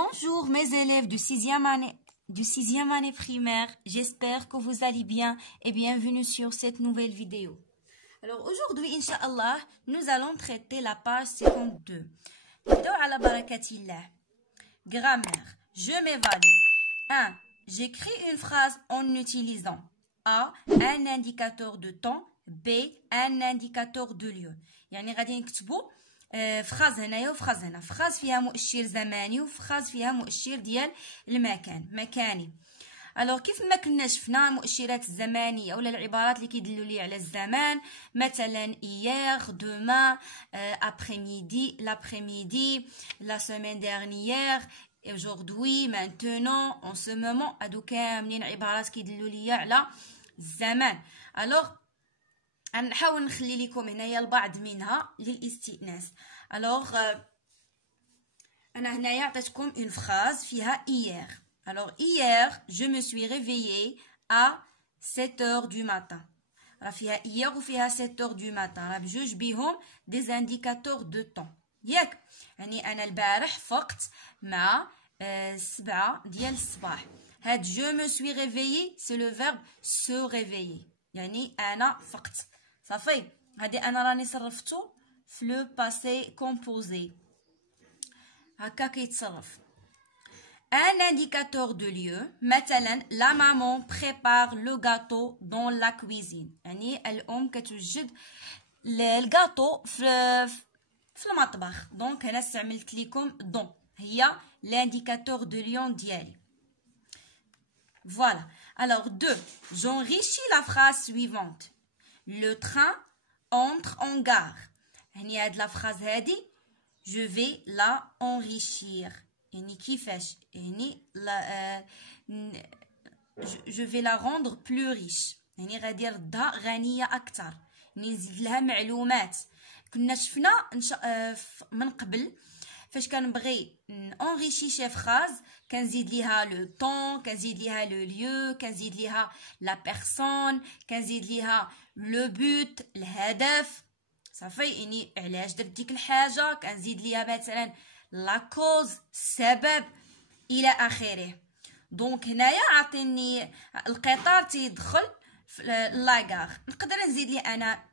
Bonjour mes élèves du sixième année primaire, j'espère que vous allez bien et bienvenue sur cette nouvelle vidéo. Alors aujourd'hui, Inch'Allah, nous allons traiter la page 52. Ala barakatillah. Grammaire, je m'évalue. 1. J'écris une phrase en utilisant A. Un indicateur de temps. B. Un indicateur de lieu. يعني غادي نكتبوا فراز هنايا وفراز هنا. فراز فيها مؤشر زماني وفراز فيها مؤشر ديال المكان مكاني. الوغ كيف ما كنا شفنا المؤشرات الزمانيه ولا العبارات اللي كيدلوا لي على الزمان، مثلا hier, demain, après-midi, l'après-midi, la semaine dernière, aujourd'hui, maintenant, en ce moment. هادو كاملين عبارات كيدلوا لي على الزمان. الوغ نحاول نخلي لكم هنايا البعض منها للاستئناس. الوغ انا هنايا عطيتكم اون فراز فيها hier. Alors hier je me suis réveillée à 7h du matin. راه فيها hier وفيها 7h du matin، راه بجوج بيهم des indicateurs de temps ياك. يعني انا البارح فقت مع 7 ديال الصباح. هاد je me suis réveillée c'est le verbe se réveiller، يعني انا فقت صافي. هادي انا راني صرفتو في لو باسي كومبوزي هكا كيتصرف. Un indicateur de lieu، مثلا la maman prépare le gâteau dans la cuisine، يعني الام كتوجد الجاتو في المطبخ. دونك انا استعملت لكم دون، هي l'indicateur de lieu ديالي. Voilà. Alors 2. J'enrichis la phrase suivante. Le train entre en gare. يعني هاد la phrase هادي je vais la enrichir. يعني كيفاش؟ يعني je vais la rendre plus riche، يعني غادي نردها غنية أكثر، يعني نزيد لها معلومات. كنا شفنا من قبل فاش كنبغي انريشي شي فراز كنزيد ليها لو طون، كنزيد ليها لو ليو، كنزيد ليها لا بيرسون، كنزيد ليها لو بوت الهدف صافي. يعني علاش درت ديك الحاجه، كنزيد ليها مثلا لا كوز السبب الى اخره. دونك هنايا عطيني القطار تيدخل في لاكار، نقدر نزيد ليه انا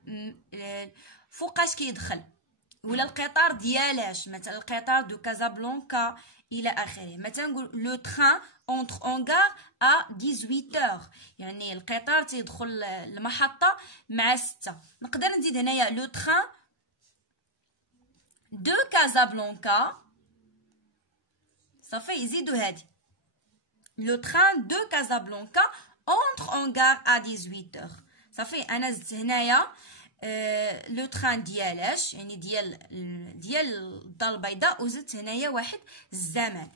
فوقاش كيدخل ولا القطار ديالاش، مثلا القطار دو كازابلانكا الى اخره. مثلا نقول لو تران اونتر اون غار ا 18h، يعني القطار تيدخل المحطه مع 6. نقدر نزيد هنايا لو تران دو كازابلانكا صافي. يزيدوا هادي لو تران دو كازابلانكا اونتر اون غار ا 18h صافي. انا زدت هنايا لو تران ديالاش، يعني ديال الدار البيضاء، وزدت هنايا واحد الزمان.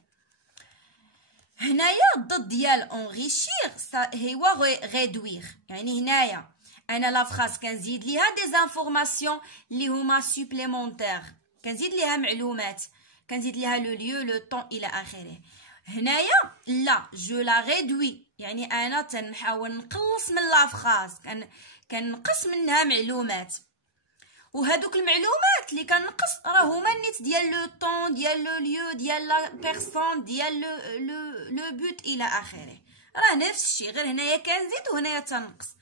هنايا الضد ديال انريشير هو ريدوير، يعني هنايا انا لا فراس كنزيد ليها دي زانفورماسيون اللي هما سوبليمونتير، كنزيد ليها معلومات، كنزيد ليها لو ليو لو طون الى اخره. هنايا لا جو لا ريدوي، يعني انا تنحاول نقلص من لا فراس، كنقص منها معلومات، وهادوك المعلومات اللي كنقص راه هما النيت ديال لو طون ديال لو ليو ديال لا بيرسون ديال لو بوت الى اخره. راه نفس الشيء، غير هنايا كنزيد وهنايا تنقص.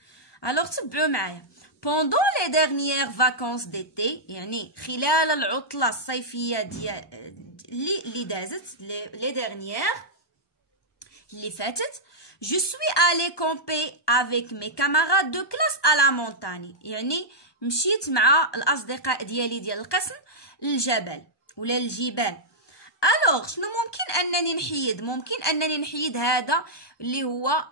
الوغ تبعوا معايا. pendant les dernières vacances d'été، يعني خلال العطله الصيفيه ديال اللي دازت لي dernières اللي فاتت، je suis allée camper avec mes camarades de classe à la montagne، يعني مشيت مع الاصدقاء ديالي ديال القسم للجبل ولا الجبال. الوغ شنو ممكن انني نحيد؟ ممكن انني نحيد هذا اللي هو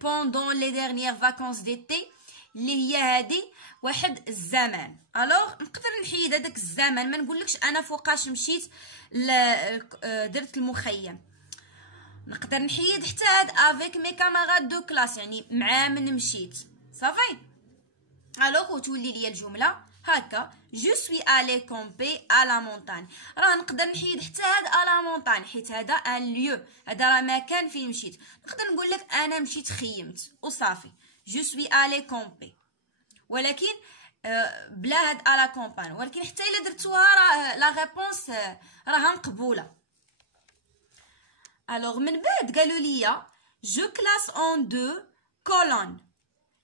pendant les dernières vacances d'été اللي هي هذه واحد الزمان. الوغ نقدر نحيد هذاك الزمان، ما نقولكش انا فوقاش مشيت درت المخيم، نقدر نحيد حتى هاد افيك مي كاماراد دو كلاس، يعني مع من مشيت صافي. الوغ وتولي لي الجمله هكا جو سوي الي كومبي ا لا مونطاني. راه نقدر نحيد حتى هاد ا لا مونطاني حيت هذا ان ليو، هذا راه مكان فين مشيت. نقدر نقول لك انا مشيت خيمت وصافي جو سوي الي كومبي، ولكن بلا هاد ا لا كومبان. ولكن حتى الا درتوها راه لا ريبونس راها مقبوله. Alors من بعد قالوا لي je classe en deux colonnes.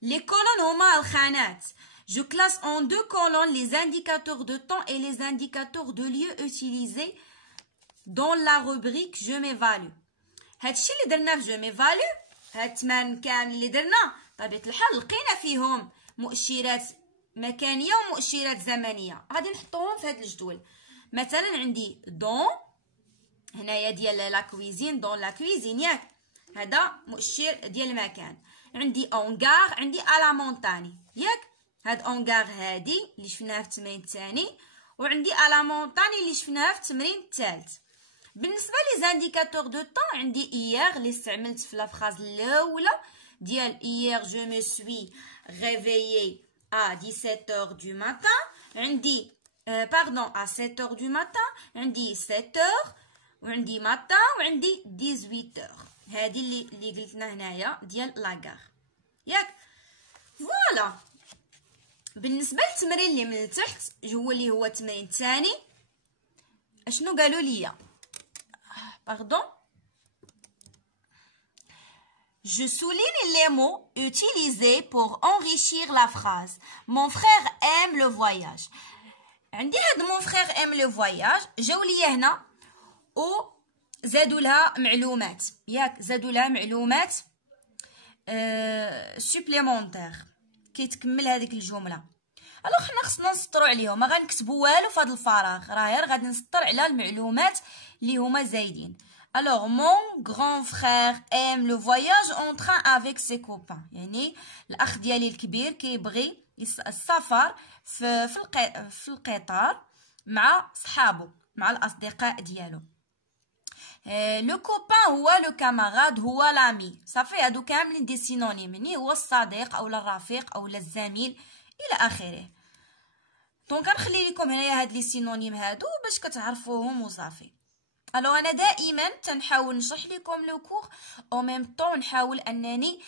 Les colonnes هما الخانات. Je classe en deux colonnes les indicateurs de temps et les indicateurs de lieu utilisés dans la rubrique je m'évalue. هادشي اللي درنا في je m'évalue. هاد الثمان كامل اللي درنا بطبيعة الحال لقينا فيهم مؤشرات مكانية ومؤشرات زمنية. غادي نحطوهم في هاد الجدول. مثلا عندي دون هنايا ديال لا كويزين دون لا كويزين ياك هذا مؤشر ديال المكان. عندي اونغار عندي الا مونتاني ياك هاد اونغار هادي اللي شفناها في التمرين الثاني وعندي الا مونتاني اللي شفناها في التمرين الثالث. بالنسبه لي زانديكاتور دو طون عندي ايير اللي استعملت في لا فراز الاولى ديال ايير جو مي سوي réveillé à 17h du matin عندي pardon à 7h du matin عندي 7h وعندي matin وعندي 18h. هذه اللي قلتنا هنايا ديال لاكار ياك فوالا. بالنسبه للتمرين اللي من تحت هو اللي هو التمرين الثاني اشنو قالوا لي pardon. Je souligne les mots utilisés pour enrichir la phrase. Mon frère aime le voyage. عندي هاد mon frère aime le voyage جاو لي هنا و زادوا لها معلومات ياك زادوا لها معلومات سوبليمونتير كيتكمل هذيك الجمله. الوغ حنا خصنا نسطروا عليهم ما غنكتبوا والو في هذا الفراغ راه غير غادي نسطر على المعلومات اللي هما زايدين. Alors, mon grand frère aime le voyage en train avec ses copains. يعني الأخ ديالي الكبير كيبغي السفر في القطار مع صحابه مع الأصدقاء ديالو. لو كوبان هو لو كاماراد هو لامي صافي هادو كاملين دي سينونيم يعني هو الصديق أو الرفيق أو الزميل إلى آخره. دونك غنخلي لكم هنايا هاد لي سينونيم هادو باش كتعرفوهم وصافي. الو انا دائما تنحاول نشرح لكم لو كور او ميم طون نحاول انني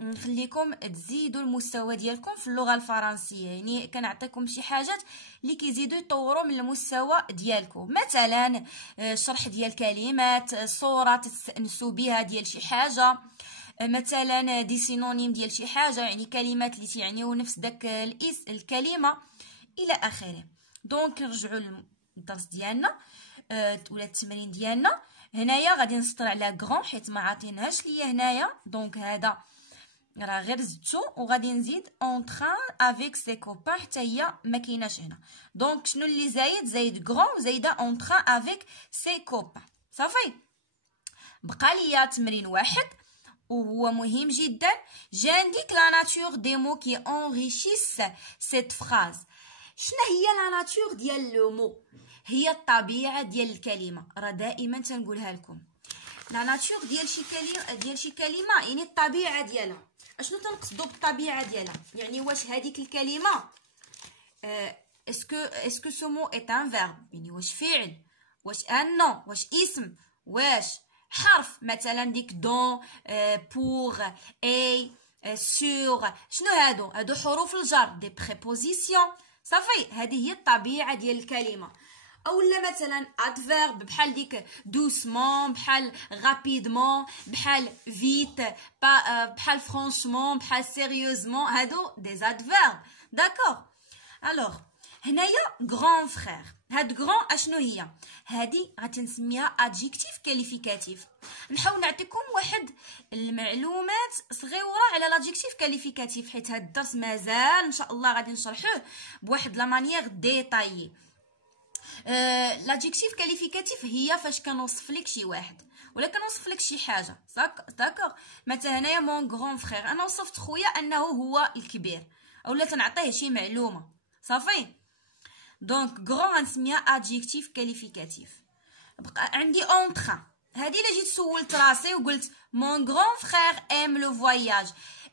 نخليكم تزيدوا المستوى ديالكم في اللغه الفرنسيه يعني كنعطيكم شي حاجات اللي كيزيدوا يطوروا من المستوى ديالكم. مثلا شرح ديال كلمات صوره تستانسوا بها ديال شي حاجه مثلا دي سينونيم ديال شي حاجه يعني كلمات اللي تيعنيو نفس داك الكلمه الى اخره. دونك نرجعوا للدرس ديالنا ولا التمرين ديالنا. هنايا غادي نسطر على غران حيت ما عاطيناهاش ليا هنايا دونك هذا راه غير زدتو وغادي نزيد اون تران افيك سي كوبان حتى هي ما كايناش هنا. دونك شنو اللي زايد غران وزايده اون تران افيك سي كوبان صافي. بقى ليا تمرين واحد وهو مهم جدا. جانديك لا ناتور دي مو كي انريشيس سيت فراز. شنو هي لا ناتور ديال لو مو؟ هي الطبيعه ديال الكلمه. راه دائما تنقولها لكم لا ناتور ديال شي كلمه يعني الطبيعه ديالها. اشنو تنقصدوا بالطبيعه ديالها؟ يعني واش هذيك الكلمه اسكو سو مو ايت ان فيرب يعني واش فعل واش ان نو واش اسم واش حرف مثلا ديك دون بور اي سور شنو هادو حروف الجر دي بريبوزيسيون صافي. هذه هي الطبيعه ديال الكلمه. اولا مثلا ادفيرب بحال ديك دوسمون بحال غابيدمون بحال فيت بحال فرانشمون بحال سيريوزمون هادو دي ادفيرب داكور. الوغ هنايا غران فخير هاد غران اشنو هي؟ هادي غتنسميها ادجيكتيف كاليفيكاتيف. نحاول نعطيكم واحد المعلومات صغيره على لادجيكتيف كاليفيكاتيف حيت هاد الدرس مازال ان شاء الله غادي نشرحوه بواحد لا مانيير ديطايي. لادجيكتيف كاليفيكاتيف هي فاش كنوصف لك شي واحد ولا كنوصف لك شي حاجه داكوغ. مثلا هنايا مون غران فخير انا وصفت خويا انه هو الكبير اولا تنعطيه شي معلومه صافي. دونك غران غنسميها ادجيكتيف كاليفيكاتيف. بقى عندي اونطران هادي الا جيت سولت راسي وقلت مون غران فخير ام لو فواياج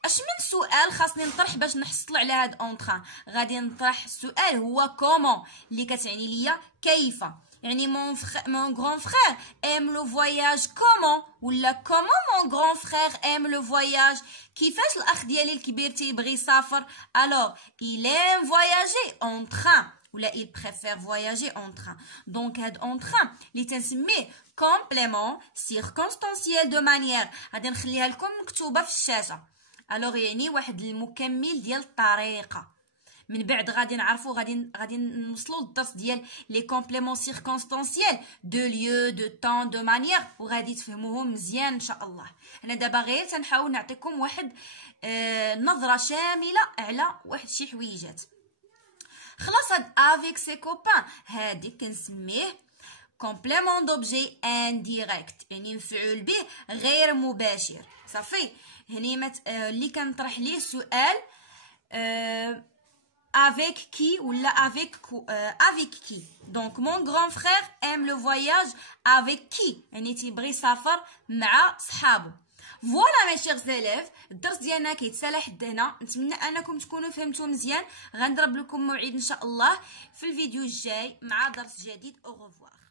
اش من سؤال خاصني نطرح باش نحصل على هاد اونطران؟ غادي نطرح السؤال هو كومون اللي كتعني ليا كيف يعني مون غران فخير ام لو فواياج كومون ولا كومون مون غران فخير ام لو فواياج كيفاش الاخ ديالي الكبير تيبغي يسافر. الوغ il aime voyager en train ولا il préfère voyager en train. Donc هاد en train اللي تنسميه complément circonstanciel de manière. غادي نخليها لكم مكتوبه في الشاشه. الوغ يعني واحد المكمل ديال الطريقه. من بعد غادي نعرفوا غادي نوصلوا للدرس ديال لي كومبليمون سيركونستانسيال دو ليو دو طون دو مانيير وغادي تفهموهم مزيان ان شاء الله. انا دابا غير تنحاول نعطيكم واحد نظره شامله على واحد شي حويجات. خلاص هاد افيك سي كوبان هادي كنسميه كومبليمون دوبجي انديريكت يعني مفعول به غير مباشر. صافي هني اللي كنطرح ليه سؤال avec qui ou là avec qui. Donc mon grand frère aime le voyage avec qui يعني تيبغي يسافر مع صحابه. فوالا مي شيغ زيليف الدرس ديالنا كيتسالى حد هنا. نتمنى انكم تكونوا فهمتوا مزيان. غنضرب لكم موعد ان شاء الله في الفيديو الجاي مع درس جديد. او revoir.